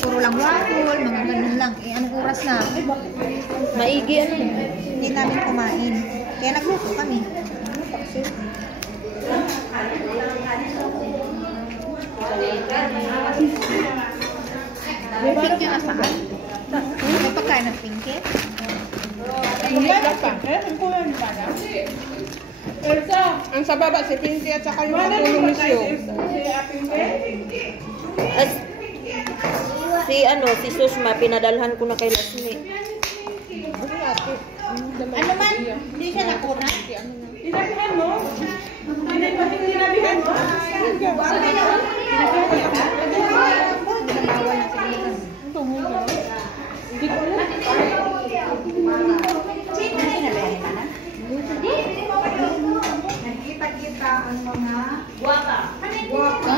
puro lang waffle, mga ganun lang. Eh, anong oras na? Maigi ano. Hindi namin kumain. Kaya nagluto kami. May pinky na saan? May pagkain ng pinky? Ang sa baba si Pinky at saka yung katulong misyo. Si Susma, pinadalhan ko na kay Lasmi. Ano man? Hindi siya nakuna? Sinabihan mo? Sinabihan mo? Nakita-kita ang mga Guwapa. guwapa.